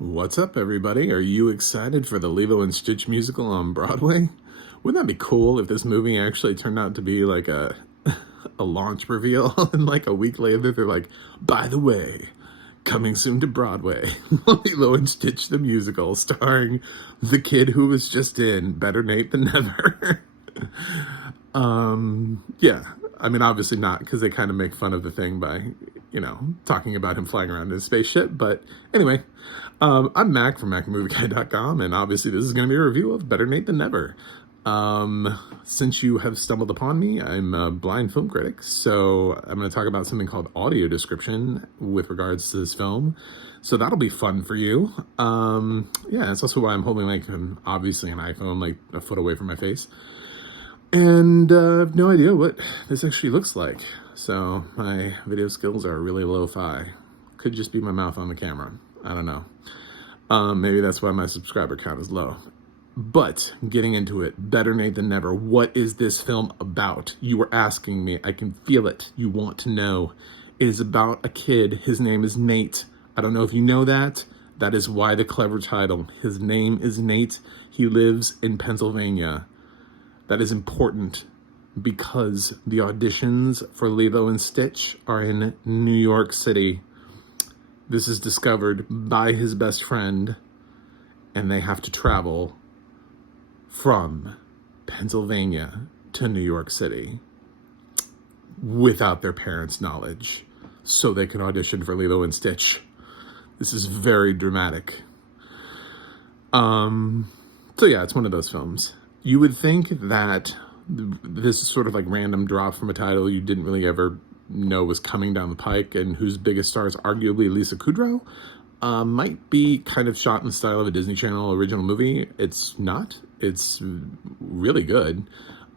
What's up, everybody? Are you excited for the Lilo and Stitch musical on Broadway? Wouldn't that be cool if this movie actually turned out to be like a a launch reveal and like a week later they're like, by the way, coming soon to Broadway, Lilo and Stitch the musical starring the kid who was just in Better Nate Than Never. Yeah, I mean, obviously not, because they kind of make fun of the thing by, talking about him flying around in a spaceship. But anyway, I'm Mac from MacMovieGuy.com, and obviously this is going to be a review of Better Nate Than Never. Since you have stumbled upon me, I'm a blind film critic, so I'm going to talk about something called audio description with regards to this film. So that'll be fun for you. Yeah, it's also why I'm holding obviously an iPhone like a foot away from my face. And I have no idea what this actually looks like. So my video skills are really lo-fi. Could just be my mouth on the camera. I don't know. Maybe that's why my subscriber count is low. But getting into it, Better Nate Than Never. What is this film about? You were asking me. I can feel it. You want to know. It is about a kid. His name is Nate. I don't know if you know that. That is why the clever title. His name is Nate. He lives in Pennsylvania. That is important because the auditions for Lilo and Stitch are in New York City. This is discovered by his best friend, and they have to travel from Pennsylvania to New York City without their parents' knowledge so they can audition for Lilo and Stitch. This is very dramatic. So yeah, it's one of those films. You would think that this sort of like random drop from a title you didn't really ever know was coming down the pike and whose biggest star is arguably Lisa Kudrow, might be kind of shot in the style of a Disney Channel original movie. It's not. It's really good.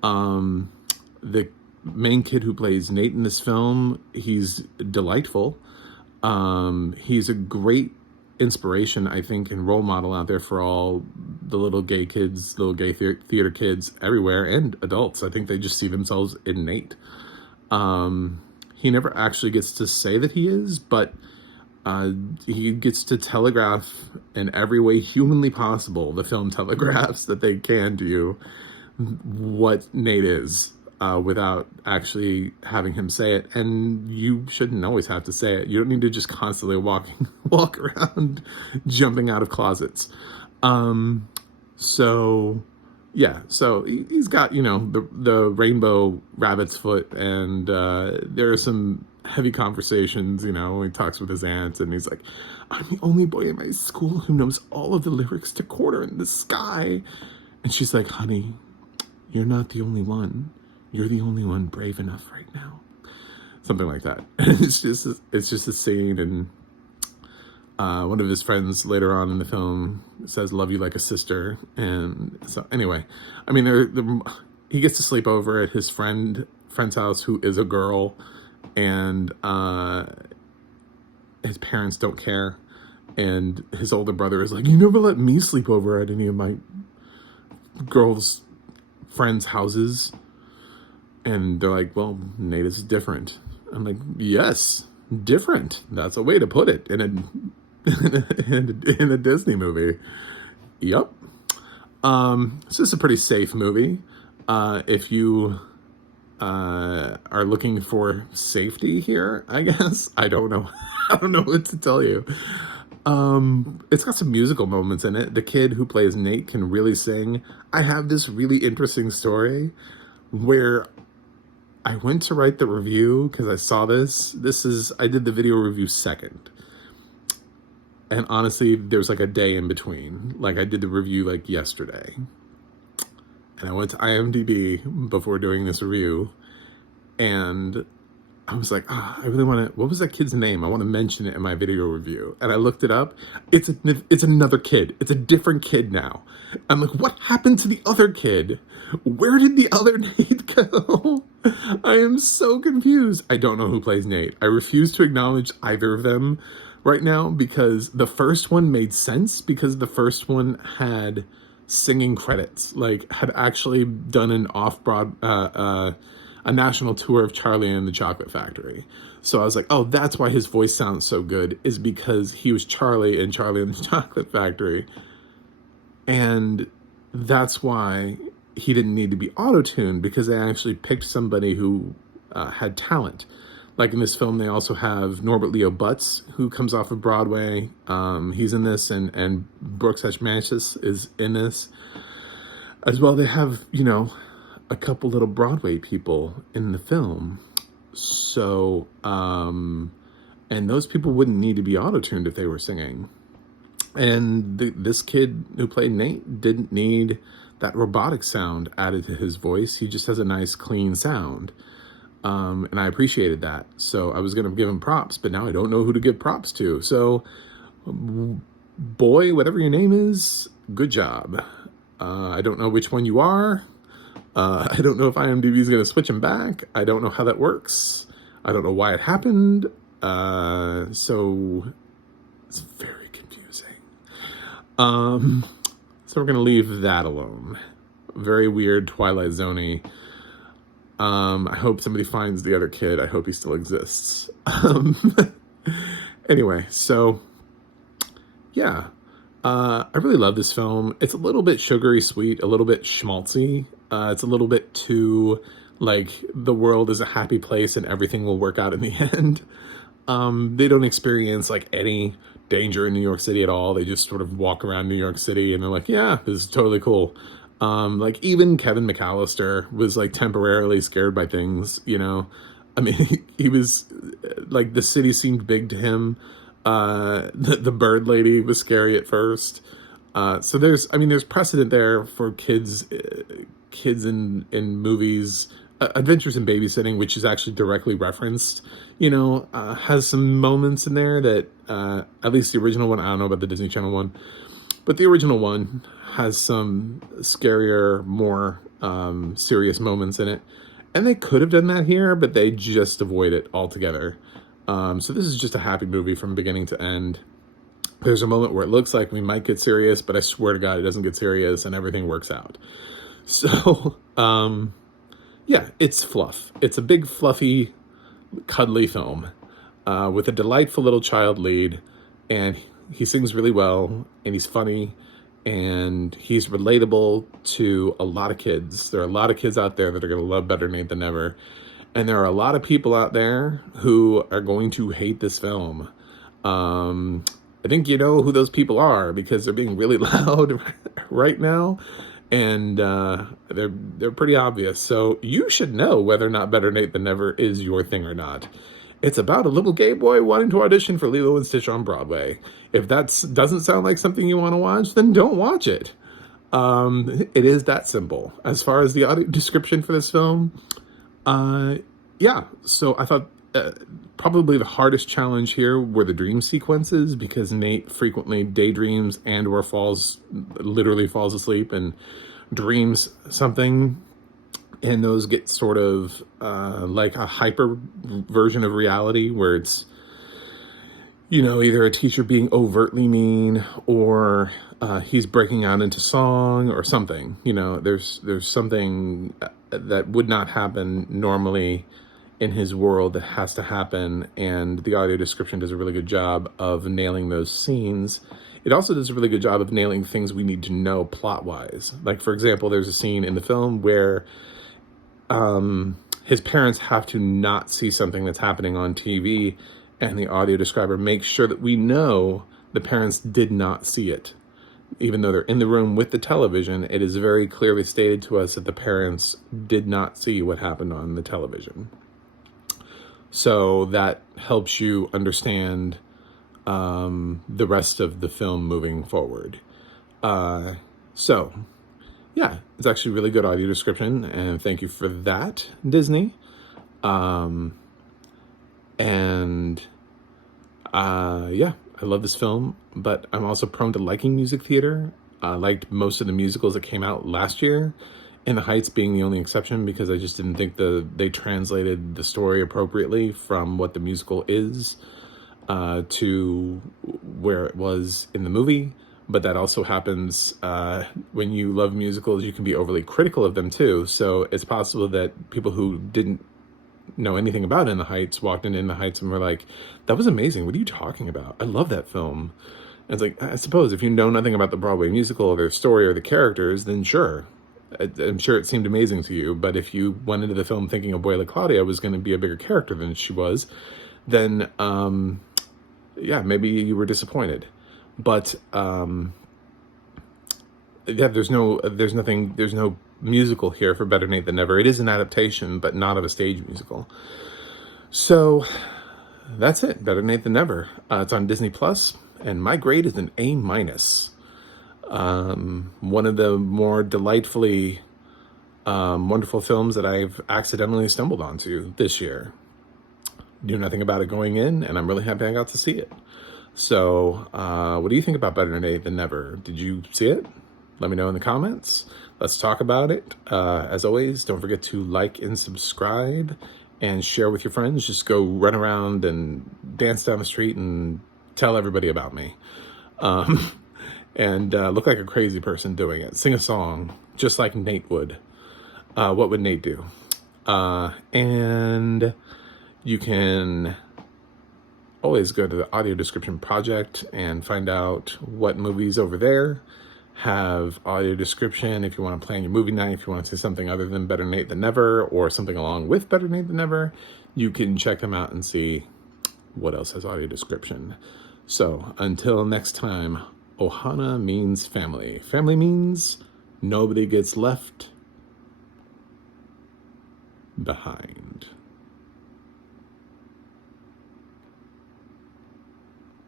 The main kid who plays Nate in this film, he's delightful. He's a great inspiration, I think, and role model out there for all the little gay kids, little gay theater kids everywhere, and adults. I think they just see themselves in Nate. He never actually gets to say that he is, but he gets to telegraph in every way humanly possible, the film telegraphs that they can to you, what Nate is, without actually having him say it. And you shouldn't always have to say it. You don't need to just constantly walk around jumping out of closets. So yeah, so he's got, the rainbow rabbit's foot, and there are some heavy conversations, he talks with his aunt, and he's like, I'm the only boy in my school who knows all of the lyrics to Quarter in the Sky. And she's like, honey, you're not the only one. You're the only one brave enough right now. Something like that. It's just a scene, and one of his friends later on in the film says, love you like a sister. And so anyway, I mean, he gets to sleep over at his friend's house, who is a girl, and his parents don't care. And his older brother is like, you never let me sleep over at any of my girls' friends' houses. And they're like, well, Nate is different. I'm like, yes, different. That's a way to put it in a Disney movie. Yep. It's just a pretty safe movie. If you are looking for safety here, I guess. I don't know. I don't know what to tell you. It's got some musical moments in it. The kid who plays Nate can really sing. I have this really interesting story where I went to write the review because I saw this. I did the video review second. And honestly, there's like a day in between. Like, I did the review like yesterday. And I went to IMDb before doing this review. And I was like, I really want to, what was that kid's name? I want to mention it in my video review. And I looked it up. It's another kid. It's a different kid now. I'm like, what happened to the other kid? Where did the other Nate go? I am so confused. I don't know who plays Nate. I refuse to acknowledge either of them right now, because the first one made sense, because the first one had singing credits, like had actually done an a national tour of Charlie and the Chocolate Factory. So I was like, oh, that's why his voice sounds so good, is because he was Charlie in Charlie and the Chocolate Factory. And that's why he didn't need to be auto-tuned, because they actually picked somebody who had talent. Like in this film, they also have Norbert Leo Butz, who comes off of Broadway. He's in this, and Brooks Hachmanus is in this as well. They have, you know, a couple little Broadway people in the film. So, and those people wouldn't need to be auto-tuned if they were singing. And this kid who played Nate didn't need that robotic sound added to his voice. He just has a nice, clean sound. And I appreciated that. So I was going to give him props, but now I don't know who to give props to. So, boy, whatever your name is, good job. I don't know which one you are. I don't know if IMDb is going to switch him back. I don't know how that works. I don't know why it happened. So it's very confusing. So we're going to leave that alone. Very weird Twilight Zone-y. I hope somebody finds the other kid. I hope he still exists. Anyway, so yeah, I really love this film. It's a little bit sugary sweet, a little bit schmaltzy. It's a little bit too like the world is a happy place and everything will work out in the end. They don't experience like any danger in New York City at all. They just sort of walk around New York City and they're like, yeah, this is totally cool. Like even Kevin McAllister was like temporarily scared by things, you know. I mean, he was like, the city seemed big to him. The bird lady was scary at first. So there's precedent there for kids in movies. Adventures in Babysitting, which is actually directly referenced, you know, has some moments in there that, at least the original one, I don't know about the Disney Channel one, but the original one has some scarier, more serious moments in it. And they could have done that here, but they just avoid it altogether. So this is just a happy movie from beginning to end. There's a moment where it looks like we might get serious, but I swear to God, it doesn't get serious and everything works out. So, yeah, it's fluff. It's a big, fluffy, cuddly film with a delightful little child lead. And he sings really well, and he's funny, and he's relatable to a lot of kids. There are a lot of kids out there that are going to love Better Nate Than Never. And there are a lot of people out there who are going to hate this film. I think you know who those people are because they're being really loud right now. And they're pretty obvious. So you should know whether or not Better Nate Than Never is your thing or not. It's about a little gay boy wanting to audition for Lilo and Stitch on Broadway. If that doesn't sound like something you want to watch, then don't watch it. It is that simple. As far as the audio description for this film, yeah. So I thought probably the hardest challenge here were the dream sequences, because Nate frequently daydreams and or literally falls asleep and dreams something. And those get sort of like a hyper version of reality where it's, you know, either a teacher being overtly mean or he's breaking out into song or something. You know, there's something that would not happen normally in his world that has to happen. And the audio description does a really good job of nailing those scenes. It also does a really good job of nailing things we need to know plot-wise. Like, for example, there's a scene in the film where his parents have to not see something that's happening on TV, and the audio describer makes sure that we know the parents did not see it. Even though they're in the room with the television, it is very clearly stated to us that the parents did not see what happened on the television. So that helps you understand the rest of the film moving forward. So, yeah, it's actually a really good audio description, and thank you for that, Disney. Yeah, I love this film, but I'm also prone to liking music theater. I liked most of the musicals that came out last year, In the Heights being the only exception, because I just didn't think they translated the story appropriately from what the musical is to where it was in the movie. but that also happens when you love musicals. You can be overly critical of them too. So it's possible that people who didn't know anything about In the Heights walked in the Heights and were like, that was amazing. What are you talking about? I love that film. And it's like, I suppose if you know nothing about the Broadway musical or their story or the characters, then sure. I'm sure it seemed amazing to you. But if you went into the film thinking Abuela Claudia was going to be a bigger character than she was, then yeah, maybe you were disappointed. But yeah, there's no musical here for Better Nate Than Never. It is an adaptation, but not of a stage musical. So that's it. Better Nate Than Never. It's on Disney Plus, and my grade is an A-. One of the more delightfully wonderful films that I've accidentally stumbled onto this year. Knew nothing about it going in, and I'm really happy I got to see it. So, what do you think about Better Nate Than Never? Did you see it? Let me know in the comments. Let's talk about it. As always, don't forget to like and subscribe and share with your friends. Just go run around and dance down the street and tell everybody about me. And look like a crazy person doing it. Sing a song, just like Nate would. What would Nate do? And you can always go to the audio description project and find out what movies over there have audio description. If you want to play on your movie night, if you want to say something other than Better Nate Than Never or something along with Better Nate Than Never, you can check them out and see what else has audio description. So until next time, Ohana means family. Family means nobody gets left behind.